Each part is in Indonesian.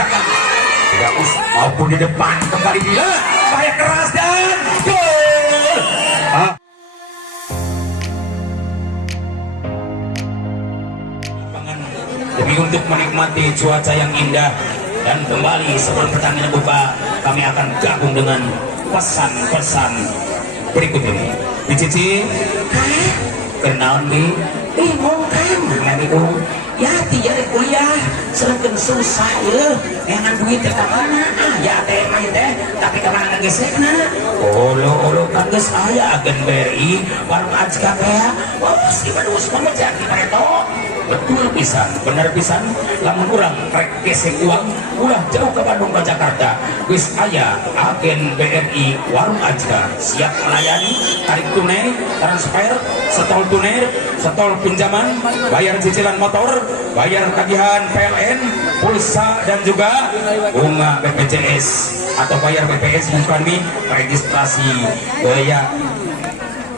tindakan. Tidak usah maupun di depan kembali bila bahaya keras dan gol. Demi untuk menikmati cuaca yang indah dan kembali sebelum pertandingan buka, kami akan gabung dengan pesan-pesan berikut ini. Cici, kenal nih? Bingung kan, bingung. Ya tiga kuliah, semakin susah ya. Dengan duit ke mana? Ya teh main teh, tapi kemana lagi sekna? Olo kagus aya agen BRI, warung ajka kayak, wah si badus mah jadi pareto. Betul pisan, bener pisan. Lamun urang rek gesek uang, ulah jauh ke Bandung ke Jakarta. Wis aya agen BRI warung ajka siap melayani tarik tunai, transfer, setol tunai, setol pinjaman, bayar cicilan motor, bayar tagihan PLN, pulsa dan juga bunga BPJS atau bayar BPS kami registrasi biaya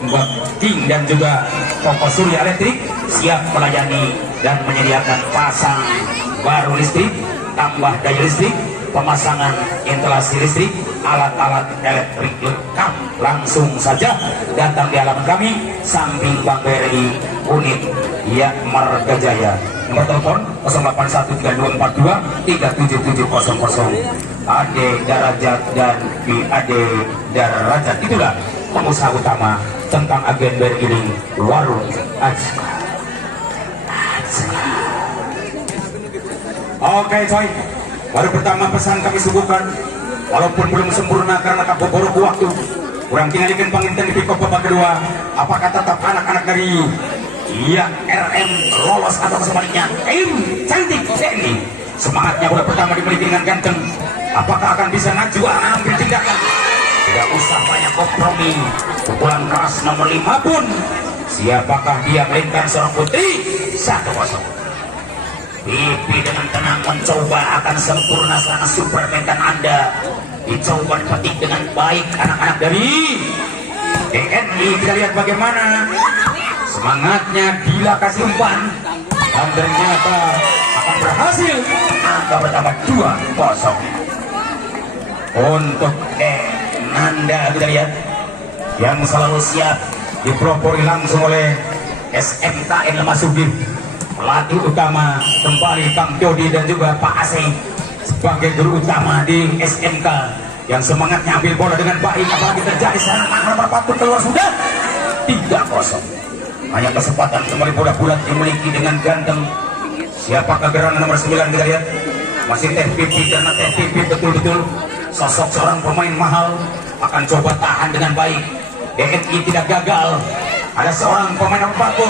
banking dan juga toko surya elektrik siap melayani dan menyediakan pasang baru listrik, tambah daya listrik, pemasangan instalasi listrik, alat-alat elektrik lengkap. Langsung saja datang di halaman kami samping Bank BRI unit Marga Jaya. Nomor telepon 081342377700. Ade Darajat dan Ade Darajat, itulah pengusaha utama tentang agen BRI warung ajka. Oke coy, baru pertama pesan kami suguhkan, walaupun belum sempurna karena kaboborok waktu, kurang tinggalkan panginten di pikop babak kedua. Apakah tetap anak-anak dari RM lolos atau sebaliknya? Cantik ini semangatnya bola pertama dimiliki dengan ganteng. Apakah akan bisa Najwa ambil tindakan? Tidak usah banyak kompromi. Pukulan keras nomor 5 pun. Siapakah dia melainkan seorang putri? 1-0. Pipi dengan tenang mencoba akan sempurna serangan super mentan Anda. Dicoba dipetik dengan baik anak-anak dari TNI. Kita lihat bagaimana semangatnya bila kasih umpan dan ternyata akan berhasil. Angka bertambah 2-0 untuk Nanda. Kita lihat yang selalu siap dipelopori langsung oleh SMKN Lemah Sugih. Pelatih utama kembali Kang Jody dan juga Pak Aseng sebagai guru utama di SMK yang semangatnya ambil bola dengan baik. Apalagi terjadi serangan nomor 4 keluar sudah 3-0. Hanya kesempatan kembali bola bulat dimiliki dengan ganteng. Siapakah gerangan nomor 9? Kita lihat masih Teh Pipi, karena Teh Pipi betul-betul sosok seorang pemain mahal. Akan coba tahan dengan baik. DNI tidak gagal. Ada seorang pemain nomor 4 pun,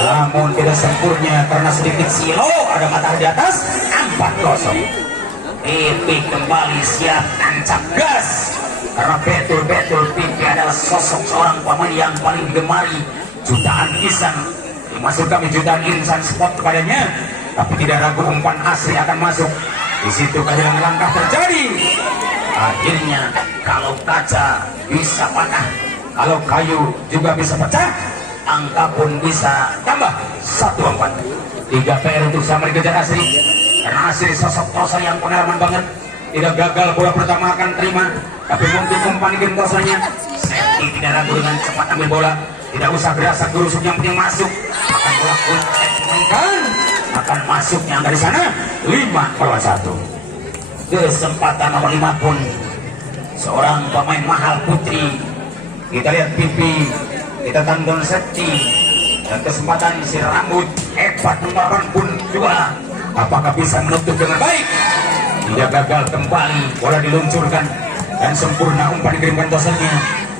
namun tidak sempurna karena sedikit silo. Ada matahari di atas. 4-0. Pipi kembali siap tancap gas karena betul-betul Pipi adalah sosok seorang pemain yang paling digemari. Jutaan insan, masuk kami jutaan insan spot kepadanya, tapi tidak ragu umpan asli akan masuk. Di situ kehilangan langkah terjadi. Akhirnya kalau kaca bisa patah, kalau kayu juga bisa pecah, angka pun bisa tambah 1-4. 3 PR untuk sama dikejar Asri, karena Asri sosok tosa yang pengalaman banget. Tidak gagal bola pertama akan terima, tapi mungkin umpan gentosanya. Seti tidak ragu dengan cepat ambil bola, tidak usah berasa gerusuk, yang penting masuk. Akan bola pun akan masuknya dari sana. 5-1. Kesempatan nomor 5 pun seorang pemain mahal putri. Kita lihat Pipi, kita tandon Seti, dan kesempatan si rambut hebat umpan pun juga. Apakah bisa menutup dengan baik? Tidak gagal, kembali bola diluncurkan dan sempurna umpan dikirimkan tosanya.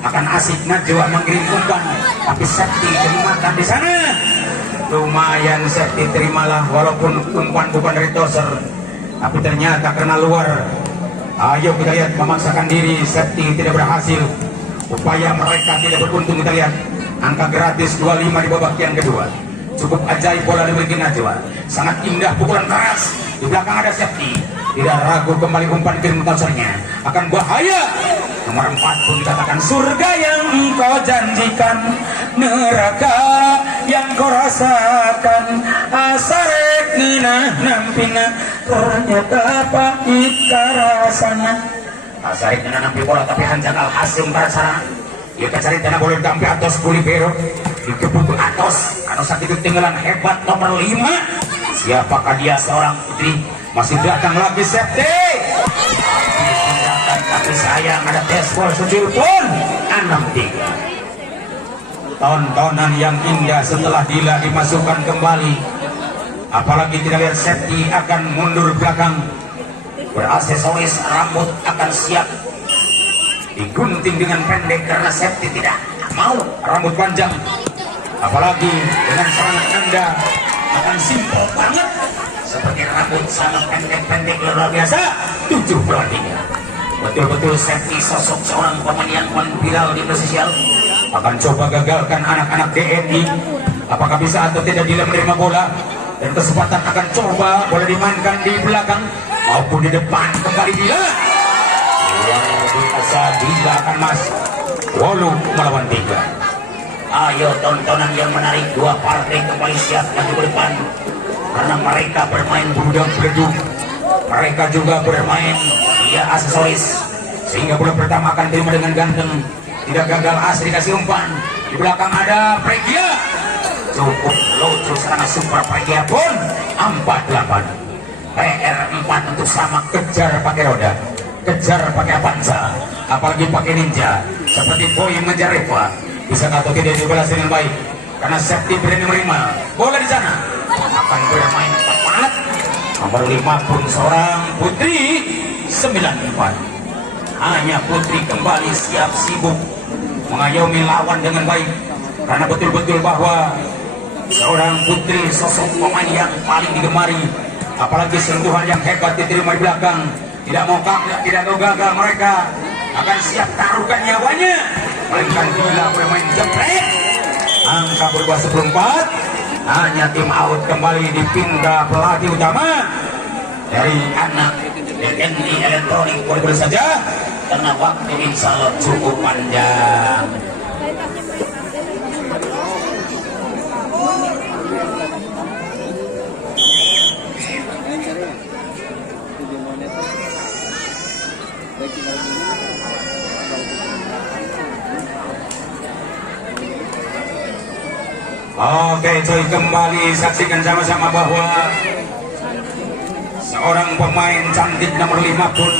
Akan asik Najwa mengirim umpan, tapi Seti terimakan di sana. Lumayan Seti terimalah, walaupun umpan bukan dari toser, tapi ternyata karena luar. Ayo kita lihat memaksakan diri. Seti tidak berhasil. Upaya mereka tidak beruntung. Kita lihat angka gratis 25 di babak yang kedua. Cukup ajaib bola dimiliki Najwa. Sangat indah pukulan keras. Di belakang ada Seti. Tidak ragu kembali umpan kirim tosernya. Akan bahaya. Nomor 4 pun dikatakan surga yang kau janjikan, neraka yang kau rasakan, asarek ngenah nampina ternyata pahit karasana. Asarik na nampi bola tapi hanjang alhasil karasana. Ia kacari tanah boleh dampi atos Bulibero. Dikebut atos karena saat itu tinggalan hebat nomor 5. Siapakah dia? Seorang putri. Masih datang lagi Septi. Tapi sayang ada Tesbol Sujul pun 6-3. Tontonan yang indah setelah Dila dimasukkan kembali. Apalagi tidak lihat Septi akan mundur belakang. Beraksesoris rambut akan siap digunting dengan pendek karena Septi tidak mau rambut panjang. Apalagi dengan serangan Anda akan simpel banget seperti rambut sangat pendek-pendek luar biasa. 7-3. Betul-betul Septi sosok seorang pemain yang viral di media sosial. Akan coba gagalkan anak-anak DNI. Apakah bisa atau tidak Dila menerima bola dan kesempatan akan coba boleh dimainkan di belakang maupun di depan. Kembali Dila. Luar biasa, Dila akan masuk. 8-3. Ayo tontonan yang menarik, dua partai kembali siap maju ke depan karena mereka bermain budak beleduk, mereka juga bermain aksesoris sehingga bola pertama akan terima dengan ganteng, tidak gagal asli dikasih umpan. Di belakang ada Pregia, cukup lucu serangan super Pregia pun 4-8. PR4 untuk sama, kejar pakai roda, kejar pakai Avanza, apalagi pakai ninja seperti Boy mengejar Reva. Bisa atau tidak dibalas dengan baik karena Septi berani menerima bola di sana, akan bermain tepat. Nomor 5 pun seorang putri 9-4. Hanya putri kembali siap sibuk mengayomi lawan dengan baik karena betul-betul bahwa seorang putri sosok pemain yang paling digemari, apalagi sentuhan yang hebat diterima di belakang. Tidak mau kalah, tidak mau gagal, mereka akan siap taruhkan nyawanya. Melainkan Dila bermain jepret. Angka berubah 14. Hanya tim out kembali dipindah pelatih utama dari anak DNI Elektronik. Boleh saja karena waktu insya Allah cukup panjang. Oke coy, kembali saksikan sama-sama bahwa seorang pemain cantik nomor 5 pun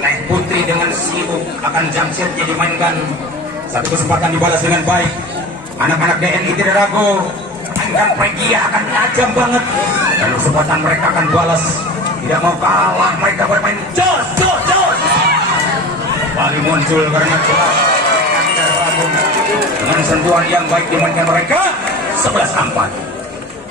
naik putri dengan sibuk akan jamsetnya dimainkan. Satu kesempatan dibalas dengan baik. Anak-anak DNI tidak ragu, mainkan Pregia akan tajam banget dan kesempatan mereka akan balas. Tidak mau kalah, mereka bermain jos. Kembali muncul karena jelas tidak ragu dengan sentuhan yang baik dimainkan mereka. 11-4.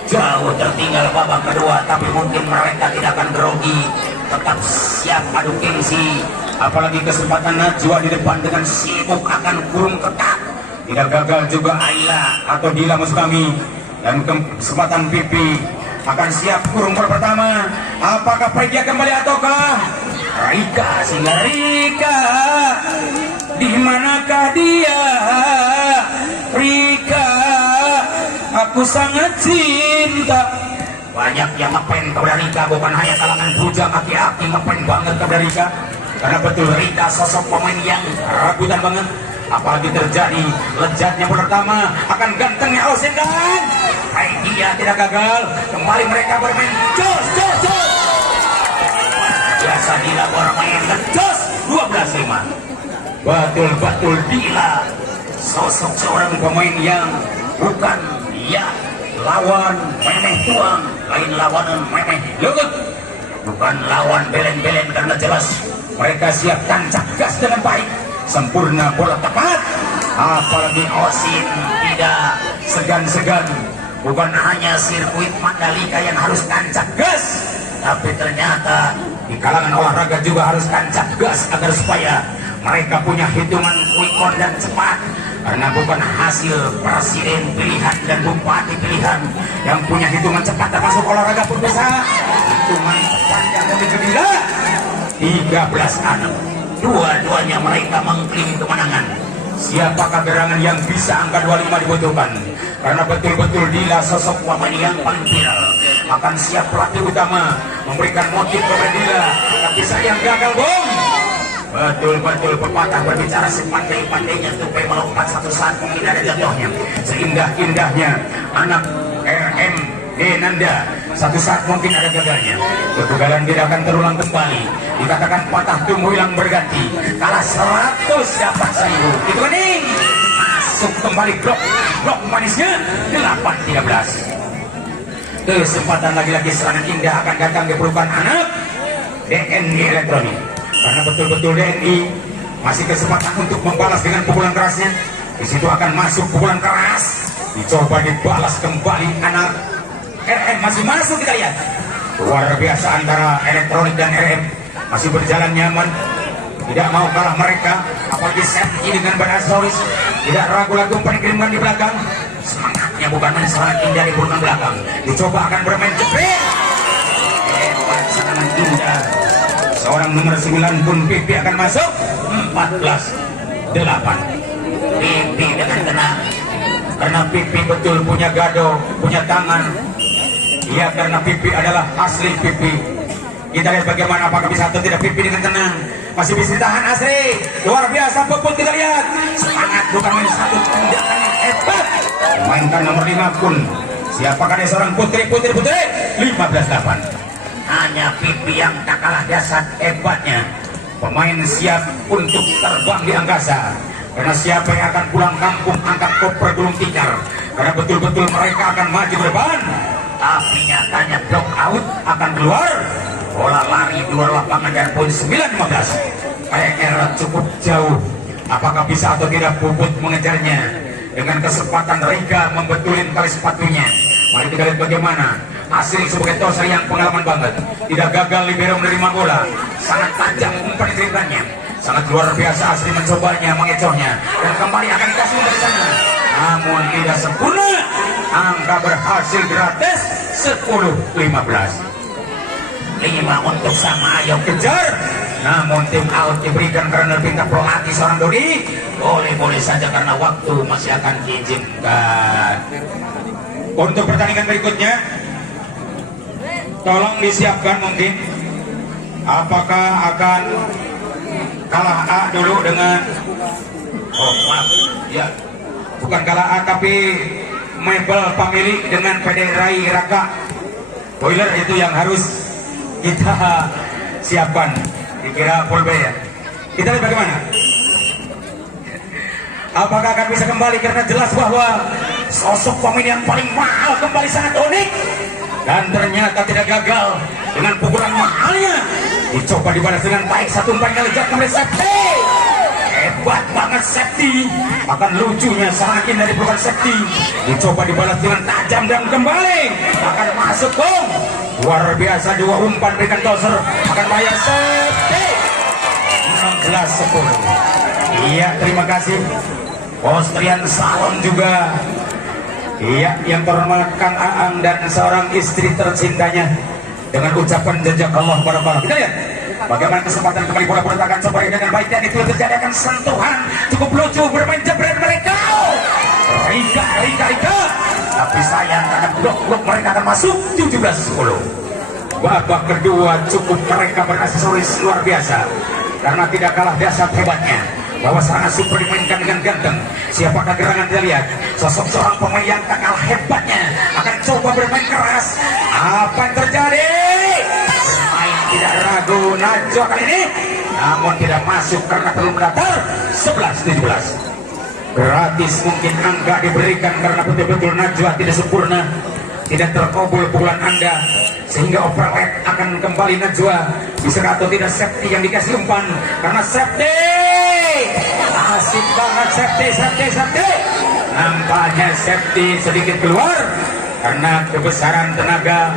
Jauh tertinggal babak kedua, tapi mungkin mereka tidak akan grogi, tetap siap adu gengsi. Apalagi kesempatan Najwa di depan dengan sibuk akan kurung ketat. Tidak gagal juga Ayla atau Dila maksud kami, dan kesempatan Pipi akan siap kurung bola pertama. Apakah Pregia kembali ataukah Rika? Sehingga Rika, di manakah dia? Rika, aku sangat cinta. Banyak yang ngepen kepada Rika, bukan hanya kalangan bujang aki-aki ngepen banget kepada Rika, karena betul Rika sosok pemain yang ragutan banget. Apalagi terjadi lezatnya pertama akan gantengnya Osin dan dia tidak gagal. Kembali mereka bermain jos. Biasa Dila bermain jos 12-5. Betul-betul Dila sosok seorang pemain yang bukan lawan memeh tuang, lain lawanan memeh legut, bukan lawan belen-belen, karena jelas mereka siap tancap gas dengan baik, sempurna bola tepat. Apalagi Osin tidak segan-segan, bukan hanya sirkuit Mandalika yang harus tancap gas, tapi ternyata di kalangan olahraga juga harus tancap gas agar supaya mereka punya hitungan quick count dan cepat. Karena bukan hasil presiden pilihan dan bupati pilihan yang punya hitungan cepat, termasuk olahraga pun bisa. Hitungan cepat yang lebih gila 13-6. Dua-duanya mereka mengklaim kemenangan. Siapakah gerangan yang bisa angka 25 dibutuhkan? Karena betul-betul Dila sosok pemain yang paling viral. akan siap pelatih utama memberikan motif kepada Dila, tapi sayang gagal Bung. Betul-betul pepatah berbicara sepandai-pandainya tupai melompat satu saat mungkin ada jatuhnya. Seindah-indahnya anak RM Nanda satu saat mungkin ada gagalnya. Kegagalan tidak akan terulang kembali. Dikatakan patah tumbuh hilang berganti. Kalah 100 dapat 1000. Itu kening. Masuk kembali blok manisnya 8-13. Kesempatan lagi-lagi serangan indah akan datang di perubahan anak DNI Elektronik. Karena betul-betul DNI masih kesempatan untuk membalas dengan pukulan kerasnya. Di situ akan masuk pukulan keras. Dicoba dibalas kembali anak RM masih masuk, kita lihat. Luar biasa antara Elektronik dan RM masih berjalan nyaman. Tidak mau kalah mereka. Apalagi set ini dengan Banasoris. Tidak ragu lagi umpan dikirimkan di belakang. Semangatnya bukan main serangan indah di belakang belakang. Dicoba akan bermain jepit. Hebat serangan indah. Seorang nomor 9 pun Pipi akan masuk. 14-8. Pipi dengan tenang. Karena Pipi betul punya gado, punya tangan. Iya, karena Pipi adalah asli Pipi. Kita lihat bagaimana, apakah bisa atau tidak Pipi dengan tenang. Masih bisa ditahan Asri. Luar biasa Puput, kita lihat. Semangat bukan main satu tindakan yang hebat. Mainkan nomor 5 pun. Siapakah dia seorang putri 15-8. Hanya Pipi yang tak kalah dasar hebatnya. Pemain siap untuk terbang di angkasa. Karena siapa yang akan pulang kampung angkat koper gulung tikar. Karena betul-betul mereka akan maju ke depan. Tapi nyatanya block out akan keluar. Bola lari di luar lapangan dan poin 9-15. PR cukup jauh. Apakah bisa atau tidak Puput mengejarnya. Dengan kesempatan Rika membetulin tali sepatunya. Mari kita lihat bagaimana. Asri sebagai toser yang pengalaman banget. Tidak gagal libero menerima bola. Sangat tajam umpan diteribkannya. Sangat luar biasa Asri mencobanya, mengecohnya. Dan kembali akan dikasih dari sana. Namun tidak sempurna. Angka berhasil gratis 10-15. 5 untuk sama Ayo kejar. Namun tim out diberikan karena pinta pelatih seorang Dodi. Boleh-boleh saja karena waktu masih akan diizinkan. Untuk pertandingan berikutnya, tolong disiapkan mungkin. Apakah akan kalah A dulu dengan maaf ya, bukan kalah A tapi Mebel Family dengan PD Rai Raka Boiler, itu yang harus kita siapkan. Dikira full B ya. Kita lihat bagaimana. Apakah akan bisa kembali, karena jelas bahwa sosok pemain yang paling mahal kembali sangat unik. Dan ternyata tidak gagal dengan pukulan mahalnya. Dicoba dibalas dengan baik, satu umpan kali jatuh kembali Septi. Hebat banget Septi. Akan lucunya serangan dari pukulan Septi. Dicoba dibalas dengan tajam dan kembali akan masuk gol. Luar biasa, 2 umpan berikan toser. Akan bayar Septi. 16-10. Iya, terima kasih Austrian Salon juga. Iya, yang terhormat Kang Aang dan seorang istri tercintanya dengan ucapan jazakallah barakallah. Kita lihat bagaimana kesempatan kembali bola akan coba dengan baik, dan itu terjadi akan sentuhan cukup lucu bermain jebret mereka. Rika. Tapi sayang karena blok mereka akan masuk 17-10. Babak kedua cukup mereka beraksesoris luar biasa karena tidak kalah dasar hebatnya. Bahwa serangan super dimainkan dengan ganteng. Siapakah gerangan, kita lihat. Sosok seorang pemain yang tak kalah hebatnya akan coba bermain keras. Apa yang terjadi? Bermain tidak ragu Najwa kali ini, namun tidak masuk karena belum mendatar. 11-17. Gratis mungkin angka diberikan karena betul-betul Najwa tidak sempurna. Tidak terkabul pukulan Anda, sehingga overlap akan kembali Najwa. Bisa atau tidak Septi yang dikasih umpan, karena Septi asik banget. Septi nampaknya Septi sedikit keluar karena kebesaran tenaga.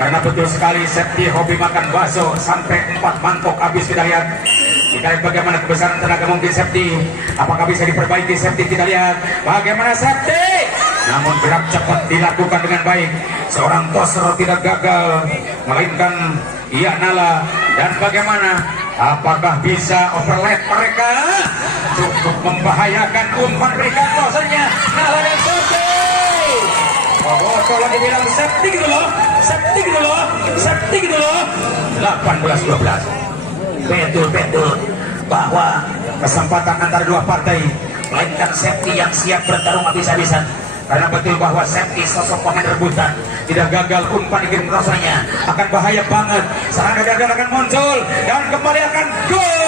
Karena betul sekali Septi hobi makan bakso sampai 4 mangkok habis. Kita lihat bagaimana kebesaran tenaga mungkin Septi. Apakah bisa diperbaiki Septi? Kita lihat bagaimana Septi. Namun gerak cepat dilakukan dengan baik. Seorang toser tidak gagal, melainkan ia Nala. Dan bagaimana? Apakah bisa overlap mereka? Cukup membahayakan umpan berikan tosernya Nala dan Septi. Boboto lagi bilang safety gitu loh, safety gitu loh, safety gitu loh. 18-12. Betul-betul bahwa kesempatan antara dua partai melainkan safety yang siap bertarung habis-habisan. Karena betul bahwa safety sosok pemain rebutan tidak gagal umpan dikirim rasanya akan bahaya banget. Serangan gagal akan muncul dan kembali akan gol.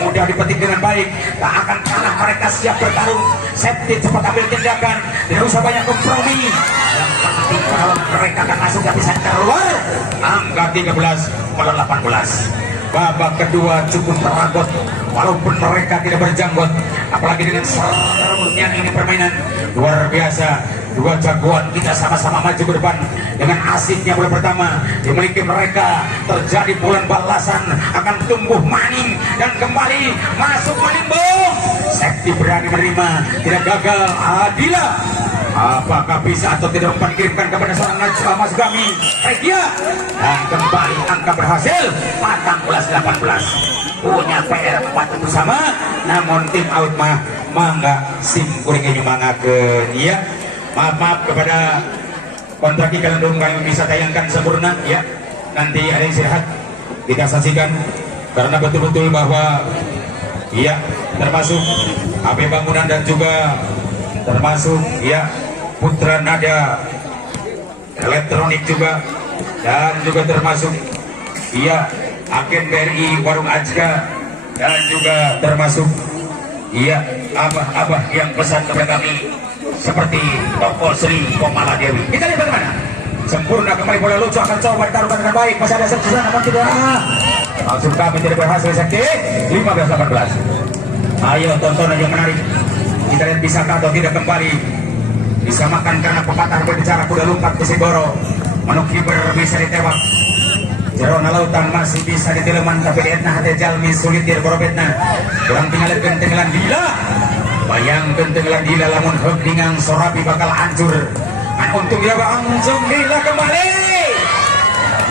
Mudah dipetik dengan baik, tak akan kalah, mereka siap bertarung. Safety cepat ambil tindakan, tidak usah banyak kompromi. Yang penting kalau mereka akan masuk gak bisa keluar. Angka 13-18. Babak kedua cukup meragot walaupun mereka tidak berjanggot, apalagi dengan serunya ini permainan luar biasa. Dua jagoan kita sama-sama maju ke depan dengan asiknya bola pertama dimiliki mereka. Terjadi bulan balasan akan tumbuh maning dan kembali masuk menimbung. Safety berani menerima, tidak gagal. Adila apakah bisa atau tidak umpan kirimkan kepada seorang Najwa Masgami Regia dan kembali angka berhasil 14-18. Punya PR 4 bersama, namun tim out mah mangga sim kuring mangga ke dia. Maaf kepada kontrak iklan kami bisa tayangkan sempurna ya. Nanti ada yang sehat kita saksikan karena betul-betul bahwa ya termasuk AP Bangunan dan juga termasuk ya Putra Nada Elektronik juga dan juga termasuk ya agen BRI Warung Ajka dan juga termasuk ya abah-abah yang pesan kepada kami seperti Toko Sri Komala Dewi. Kita lihat bagaimana sempurna kembali bola lucu akan coba ditaruhkan dengan baik. Masih ada sekti sana namun tidak langsung kami tidak berhasil. Sekti 15-18. Ayo tontonan yang menarik, kita lihat bisa atau tidak kembali disamakan karena pepatah berbicara kuda lompat ke Siboro manuk hiber bisa ditewak. Jerona lautan masih bisa diteleman tapi dietna hati jalmi sulit dirborobetna. Kurang tinggal tenggelan gila. Bayangkan tenggelan gila lamun hek dingang sorabi bakal hancur. Untung dia langsung gila kembali.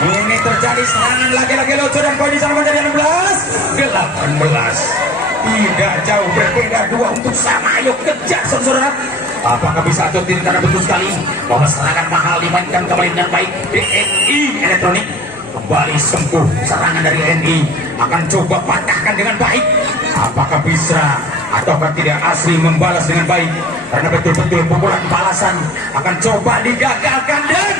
Ini terjadi serangan lagi-lagi lucu dan poin di sana menjadi 16-18. Tidak jauh berbeda, dua untuk sama. Ayo kejar saudara. Apakah bisa atau tidak? Karena betul sekali bahwa serangan mahal dimainkan kembali dengan baik. BNI Elektronik kembali sembuh serangan dari NI akan coba patahkan dengan baik. Apakah bisa ataukah tidak asli membalas dengan baik? Karena betul-betul pukulan balasan akan coba digagalkan dan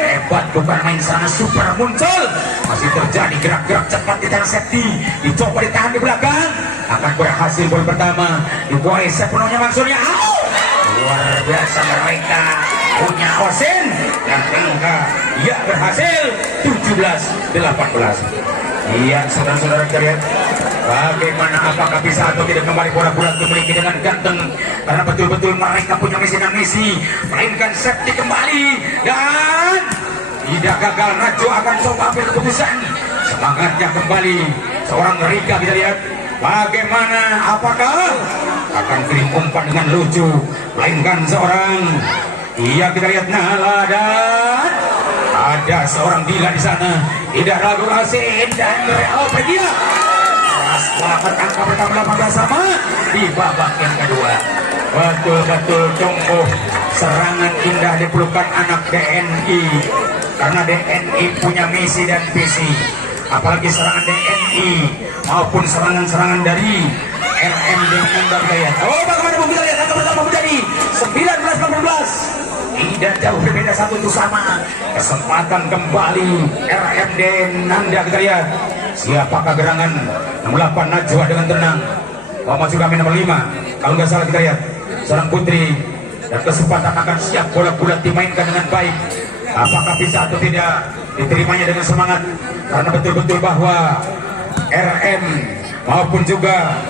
hebat bukan main serangan super muncul. Masih terjadi gerak-gerak cepat di tangan safety, dicoba ditahan di belakang, akan berhasil gol pertama dikuasai sepenuhnya maksudnya. Luar biasa mereka punya Osen dan angka ya berhasil 17-18. Iya saudara-saudara kalian, bagaimana apakah bisa atau tidak kembali bola-bola dimiliki dengan ganteng karena betul-betul mereka punya misi dan misi mainkan safety kembali dan tidak gagal. Najwa akan coba ambil keputusan, semangatnya kembali seorang Rika. Kita lihat bagaimana apakah akan kirim umpan dengan lucu mainkan seorang iya kita lihat Nala dan ada seorang Dila di sana, tidak ragu Asin dan Real Pergia. Keras banget angka pertama 18 sama di babak yang kedua. Betul-betul tumbuh serangan indah dipelukan anak DNI karena DNI punya misi dan visi. Apalagi serangan DNI maupun serangan-serangan dari RMD Nanda Gaya. Oh bagaimana kita lihat angka pertama menjadi 19-18. Tidak jauh berbeda, satu itu sama. Kesempatan kembali RMD Nanda. Kita lihat siapakah gerangan 68 Najwa dengan tenang masuk kami nomor 5 kalau nggak salah. Kita lihat seorang putri dan kesempatan akan siap bola bulat dimainkan dengan baik. Apakah bisa atau tidak diterimanya dengan semangat karena betul-betul bahwa RM maupun juga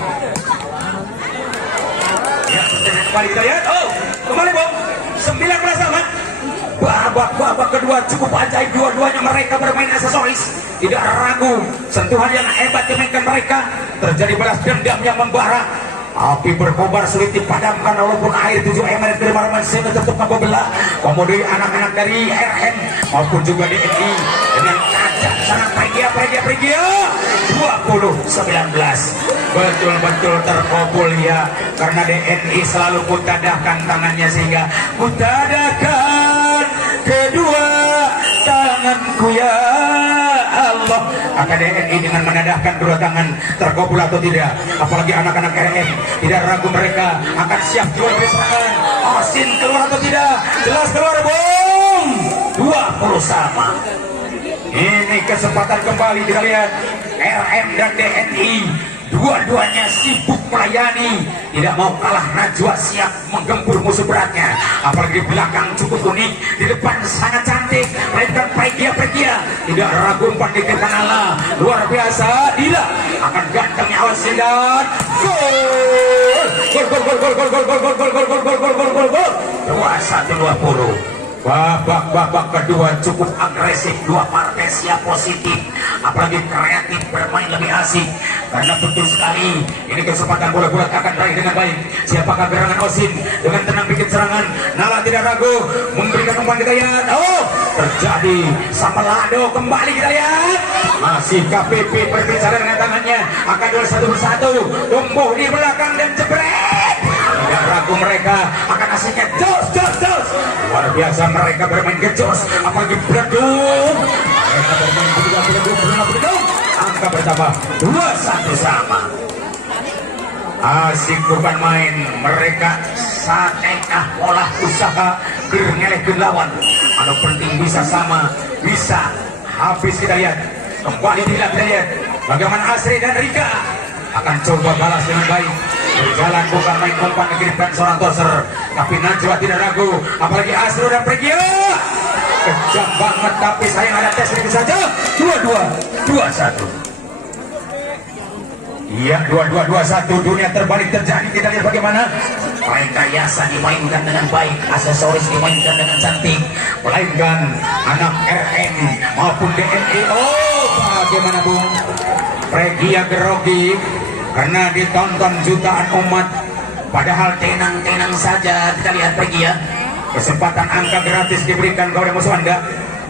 ya kembali kita lihat. Oh kembali Bob 19 sama. Babak kedua cukup ajaib, dua-duanya mereka bermain aksesoris, tidak ragu sentuhan yang hebat dimainkan mereka. Terjadi balas dendam yang membara, api berkobar sulit dipadamkan walaupun air 7 ember dari Marman Sena tetap membelah. Kemudian anak-anak dari RM maupun juga DNI dengan tajam sangat Pregia betul-betul terkabul ya, karena DNI selalu kutadahkan tangannya, sehingga kutadahkan kedua tanganku ya Allah. Maka DNI dengan menadahkan kedua tangan, terkabul atau tidak, apalagi anak-anak RM tidak ragu, mereka akan siap jual serangan. Osin keluar atau tidak? Jelas keluar, boom, 20 sama. Ini kesempatan kembali kita lihat RM dan DNI, dua-duanya sibuk melayani, tidak mau kalah. Najwa siap menggempur musuh beratnya, apalagi di belakang cukup unik, di depan sangat cantik, melainkan Pregia tidak ragu umpan di kanala luar biasa, tidak akan gantengnya Osin dan gol 21-20. Babak kedua cukup agresif, dua partai siap positif, apalagi kreatif, bermain lebih asik, karena betul sekali ini kesempatan bola-bola akan raih dengan baik. Siapakah gerangan Osin dengan tenang bikin serangan, Nala tidak ragu memberikan umpan, kita lihat, oh terjadi sama Lado, kembali kita lihat, masih KPP berbicara dengan tangannya, akan duel satu persatu, tumbuh di belakang dan jebret. Tidak ragu mereka akan asiknya jos. Luar biasa mereka bermain gejos, apalagi beleduk. Mereka bermain beleduk. Angka bertambah 21 sama. Asik bukan main, mereka satekah olah usaha ngeleh ke lawan. Anu penting bisa sama, bisa habis. Kita lihat kembali, kita lihat bagaimana Asri dan Rika akan coba balas dengan baik. Berjalan bukan main umpan, mengirimkan seorang toser, tapi Najwa tidak ragu, apalagi Asro dan Pregia kejam banget, tapi sayang ada tes sedikit saja. 22-21. Iya, 22-21. Dunia terbalik terjadi. Kita lihat bagaimana rekayasa dimainkan dengan baik, aksesoris dimainkan dengan cantik, melainkan anak RM maupun DNI. Oh, bagaimana Bung? Pregia gerogi karena ditonton jutaan umat, padahal tenang-tenang saja. Kita lihat Pregia, kesempatan angka gratis diberikan kepada musuh Anda.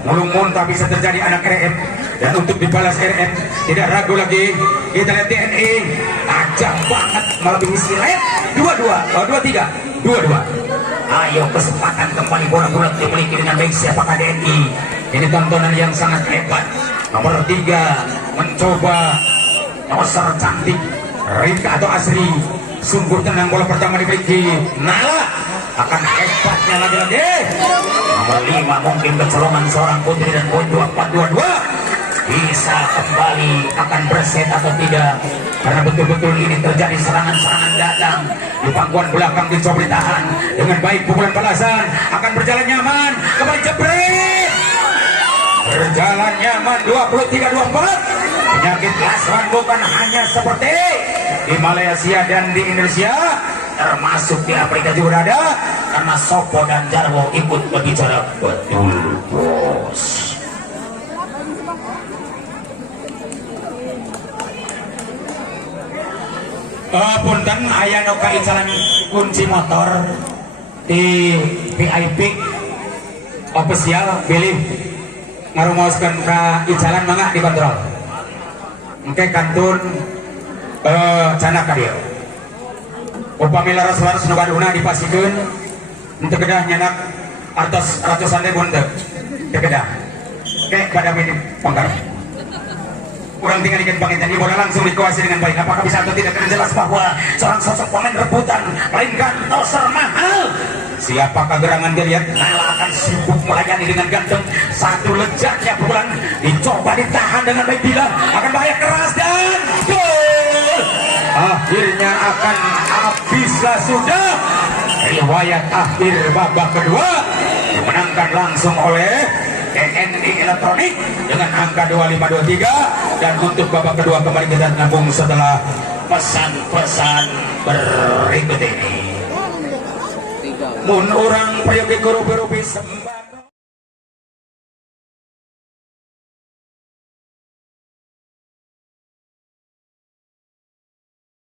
Mulung-muntah bisa terjadi anak RM, dan untuk dibalas RM tidak ragu lagi. Kita lihat TNI tajam banget melebihi silet. 22. Ayo kesempatan kembali bola-bola dimiliki dengan baik. Siapakah DNI? Ini tontonan yang sangat hebat. Nomor 3 mencoba toser cantik, Rika atau Asri, sungguh tenang. Bola pertama dimiliki Nala, akan hebatnya lagi-lagi. Nomor 5 mungkin kecolongan seorang putri dan poin 24-22 bisa kembali akan berset atau tidak, karena betul-betul ini terjadi serangan-serangan datang di pangkuan belakang, dicoba ditahan dengan baik. Pukulan balasan akan berjalan nyaman, kembali jebret, berjalan nyaman. 23-24. Penyakit asuhan bukan hanya seperti di Malaysia dan di Indonesia, termasuk di Afrika juga ada, karena Sopo dan Jarwo ikut berbicara. Betul bos. Punten aya nu kaicalan kunci motor di VIP official pilih ngarumuskeun ka icalan mangga dikontrol. Engke kantun cana ka dieu. Upami laras-laras nu gaduna dipasikeun henteu kedah nyanak artos ratusan ribu henteu kedah. Oke, pada minim panggar. Kurang tinggal ikan pangitan di bola langsung dikuasai dengan baik. Apakah bisa atau tidak? Karena jelas bahwa seorang sosok pemain rebutan, melainkan toser mahal. Siapakah gerangan dia lihat? Nala akan sibuk melayani dengan ganteng. Satu lejatnya pukulan dicoba ditahan dengan baik, bila akan bahaya keras dan gol. Akhirnya akan habislah sudah riwayat akhir babak kedua, dimenangkan langsung oleh TNI Elektronik dengan angka 25-23. Dan untuk babak kedua kembali kita nabung setelah pesan-pesan berikut ini. Mun orang priyogi guru-guru bisa